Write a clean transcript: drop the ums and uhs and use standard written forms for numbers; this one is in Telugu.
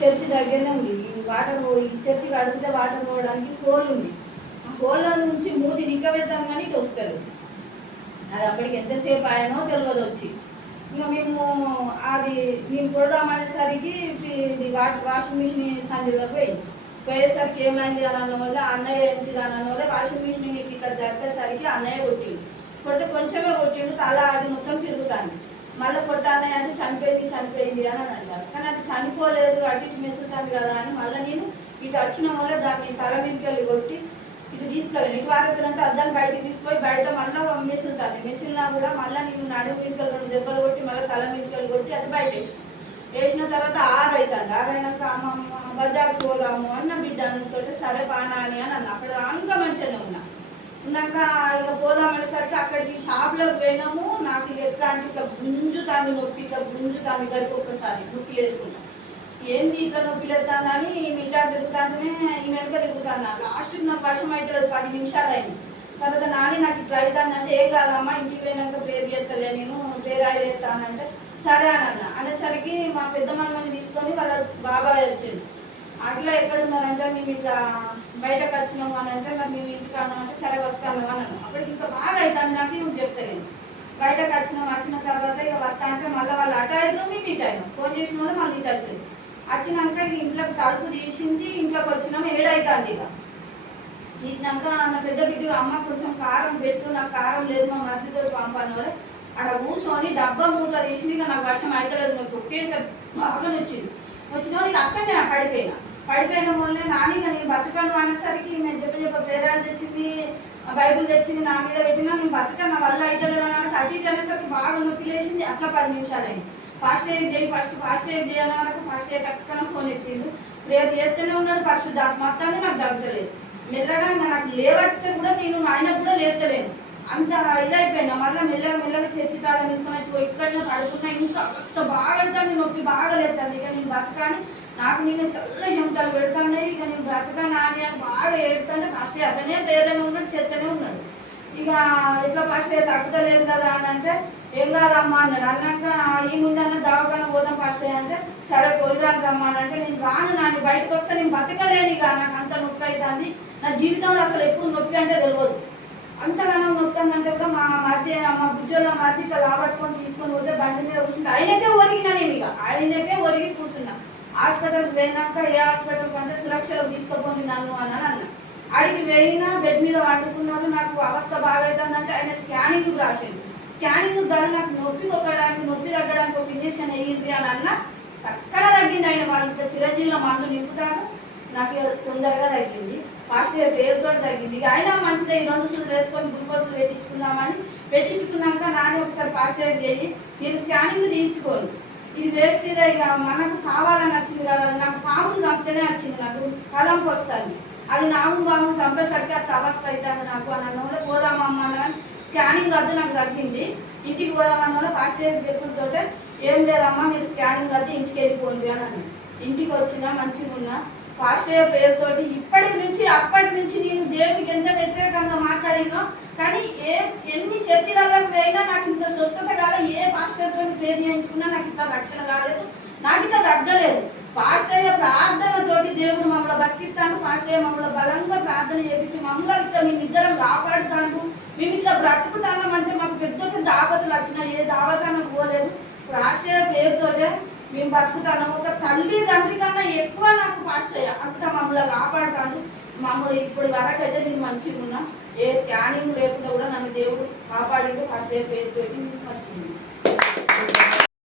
చర్చి దగ్గరనే ఉంది. ఈ చర్చి కడిగితే వాటర్ పోవడానికి హోల్ ఉంది. ఆ హోల్లో నుంచి మూతి నిక్కబెడతాం కానీ ఇటు వస్తుంది. అది అప్పటికి ఎంతసేపు ఆయనో తెలియదు వచ్చి. ఇంకా మేము కొడదామనేసరికి ఇది వాషింగ్ మిషన్ సంధిలో పోయేసరికి ఏమైంది అని అన్న వల్ల అన్నయ్య ఏంటిది అని అన్న వల్ల వాషింగ్ మిషన్ నీకు ఇక్కడ జరిపేసరికి అన్నయ్య కొట్టిండు. కొడితే కొంచెమే కొట్టిండు, తల అది మొత్తం తిరుగుతాను. మళ్ళీ కొట్టాలి అంటే చనిపోయింది అని అంటారు. కానీ అది చనిపోలేదు, అటు ఇటు మెసులుతాను కదా అని మళ్ళీ నేను ఇటు వచ్చిన వల్ల దాన్ని తల మీదకి వెళ్ళి కొట్టి ఇటు తీసుకెళ్ళాను. ఇటు వారంటే అద్దాన్ని బయటకు తీసుకుపోయి బయట మళ్ళీ మెసులుతాను. మెసిలినా కూడా మళ్ళీ నేను నడుము మీదకి 2 దెబ్బలు కొట్టి మళ్ళీ తల మీదకి వెళ్ళి కొట్టి అది బయట వేసిన తర్వాత 6 అవుతుంది. 6 అయినాక అమ్మమ్మ బజార్కి పోదాము అన్న బిడ్డ అనుకుంటే సరే బాగా అని అన్న. అక్కడ ఇంకా మంచిగానే ఉన్నాక ఇక పోదామనేసరికి అక్కడికి షాప్లోకి పోయినాము. నాకు ఎట్లా అంటే ఇట్లా గుంజుతాను నొప్పి, ఇట్లా గుంజుతాను గడికి ఒక్కసారి నొప్పి వేసుకుంటాను. ఏంది ఇట్లా నొప్పి లేదని మిగతా తిరుగుతాంటేనే ఈ వెనుక తిరుగుతాను. లాస్ట్కి నాకు వర్షం అవుతుంది, 10 నిమిషాలు అయింది. తర్వాత నాకు ఇట్లా అవుతుందంటే ఏం కాదమ్మా ఇంటికి పోయినాక ప్రేర్ చేస్తలే, నేను ప్రేర్ ఆయిల్ వేస్తానంటే సరే అని అన్న. అనేసరికి మా పెద్ద మనమని తీసుకొని వాళ్ళ బాబాయ్ వచ్చింది. అట్లా ఎక్కడున్నారంటే మేము ఇట్లా బయటకు వచ్చినాము అని అంటే మరి మేము ఇంటికి అన్నామంటే సరే వస్తాను అని అన్నాను. అప్పటికి ఇంకా బాగా అవుతుంది నాకు, నువ్వు చెప్తలేదు. బయటకు వచ్చిన తర్వాత ఇక వస్తా అంటే మళ్ళీ వాళ్ళు అటు అయినా మేము ఇటు అయినాం. ఫోన్ చేసిన వాళ్ళు మళ్ళీ ఇటు వచ్చింది. వచ్చినాక ఇక ఇంట్లోకి తలుపు తీసింది, ఇంట్లోకి వచ్చినాము. 7 అవుతుంది. ఇక తీసినాక నా పెద్ద బిడ్డ అమ్మ కొంచెం కారం పెట్టు, నాకు కారం లేదు మా మధ్యతో పంపాను వాళ్ళు అక్కడ కూర్చొని డబ్బా మూట తీసి ఇక నాకు వర్షం అవుతలేదు, నాకు ఒకేసారి బాగా వచ్చింది. వచ్చిన వాళ్ళు ఇక అక్కడనే పడిపోయిన వల్లే నాని నేను బతుకను అనేసరికి నేను చెప్ప ప్రేరాలు తెచ్చింది, బైబుల్ తెచ్చింది నా మీద పెట్టినా నేను బతుకన్న వల్ల అవుతలేదు అన్న. అటు ఇటు అనేసరికి బాగా నొప్పి లేచింది. అట్లా 10 నిమిషాలు అయింది. ఫాస్ట్ ఎయిడ్ చేయాలి వరకు ఫాస్ట్ ఎయిడ్ పక్కన ఫోన్ ఎత్తిండు. ప్రేయర్ చేస్తూనే ఉన్నాడు. పరిశుద్ధాత్మ మొత్తాన్ని నాకు తగ్గలేదు. మెల్లగా ఇంకా నాకు లేవట్టే కూడా నేను ఆయనకు కూడా లేస్తలేను. అంత ఇదైపోయినా మళ్ళీ మెల్లగా చర్చి తాళం తీసుకొని వచ్చి ఇక్కడనే పడుకున్నా. ఇంకా అవస్థ బాగా అవుతుంది, నొప్పి బాగా లేస్తుంది. ఇక నేను బ్రతకాని నాకు నేను చల్ల చెమటలు పెడుతున్నాయి. ఇక నేను బ్రతకాని అని బాగా ఏడుతుంటే ఫస్ట్ అతనే పేర్లోనే ఉన్నాడు, చేస్తూనే ఉన్నాడు. ఇక ఇట్లా ఫస్ట్ తగ్గుతలేదు కదా అని అంటే ఏం కాదమ్మా అన్నాడు. అన్నాక ఈ ముందన్న దవాఖాన పోదాం ఫస్ట్ అంటే సరే పోయిరాని రమ్మా అని అంటే నేను రాను, నాని బయటకు వస్తే నేను బతకలేను. ఇక నాకు అంత నొప్పి అవుతుంది. నా జీవితంలో అసలు ఎప్పుడు నొప్పి అంటే తెలియదు. అంతగానో నొప్పిందంటే కూడా మా బుజ్జోళ్ళ మధ్య ఇట్లా రాబట్టుకొని తీసుకొని పోతే బండి మీద కూర్చుంటే ఆయనకే ఒరిగినా. నేను ఇక ఆయనకే ఒరిగి కూర్చున్నా. హాస్పిటల్కి పోయినాక ఏ హాస్పిటల్ కంటే సురక్షలో తీసుకుపోండి నన్ను అని అన్న. అడిగి పోయినా బెడ్ మీద వండుకున్నాను. నాకు అవస్థ బాగా అవుతుందంటే ఆయన స్కానింగ్కి రాసింది. స్కానింగ్ కానీ నాకు నొప్పి తగ్గడానికి ఒక ఇంజక్షన్ వేయండి అని అన్న. చక్కగా తగ్గింది. ఆయన వాళ్ళు చిరంజీవిలో మందు నింపుతారు. నాకు తొందరగా తగ్గింది. ఫాస్ట్ పేరుతో తగ్గింది. ఇక అయినా మంచిదే, ఈ 2 సూదులు వేసుకొని గ్లూకోజులు పెట్టించుకున్నాక నాని ఒకసారి ఫాస్ట్ చేయి, నేను స్కానింగ్ తీయించుకోను, ఇది వేస్ట్. ఇదే ఇక మనకు కావాలని వచ్చింది కదా. నాకు పామును చంపితేనే వచ్చింది, నాకు తలంపు వస్తుంది. అది పాము చంపేసరికి అట్లా అవస్థ అవుతుంది నాకు అని అన్న. పోదామన్నా స్కానింగ్ వద్దు, నాకు తగ్గింది, ఇంటికి పోదామన్నా. ఫాస్ట్ చెప్పులతో ఏం లేదమ్మా మీరు స్కానింగ్ వద్దు ఇంటికి వెళ్ళిపోండి అని అన్న. ఇంటికి వచ్చినా మంచిగా ఉన్నా. ఫాస్ట్ పేరుతోటి అప్పటి నుంచి నేను దేవునికి ఎంత వ్యతిరేకంగా మాట్లాడినో కానీ ఎన్ని చర్చిలలోకి పోయినా నాకు ఇంత స్వస్థత కాలే. ఏ పాస్టర్తో ప్రేర్ చేయించుకున్నా నాకు ఇంత రక్షణ కాలేదు, నాకు ఇట్లా తగ్గలేదు. పాస్టర్ ప్రార్థనతోటి దేవుడు మమ్మల్ని బతికిస్తాడు. పాస్టర్ మమ్మల్ని బలంగా ప్రార్థన చేయించి మమ్మల్ని ఇట్లా మేమిద్దరం కాపాడుతాడు. మేము ఇట్లా బ్రతుకుతామంటే మాకు పెద్ద ఆపదలు వచ్చినా ఏ దావకానికి పోలేదు. పాస్టర్ పేరుతోటే మేము బతుకుతాను. ఒక తల్లి తండ్రి కన్నా ఎక్కువ నాకు పాస్టర్ అంత మమ్మల్ని కాపాడుతాడు. మమ్మల్ని ఇప్పుడు వరకు అయితే నేను మంచిగా ఉన్నా. ఏ స్కానింగ్ లేకుండా కూడా నన్ను దేవుడు కాపాడిండు. పాస్టర్ పేరుతోటి మంచిగా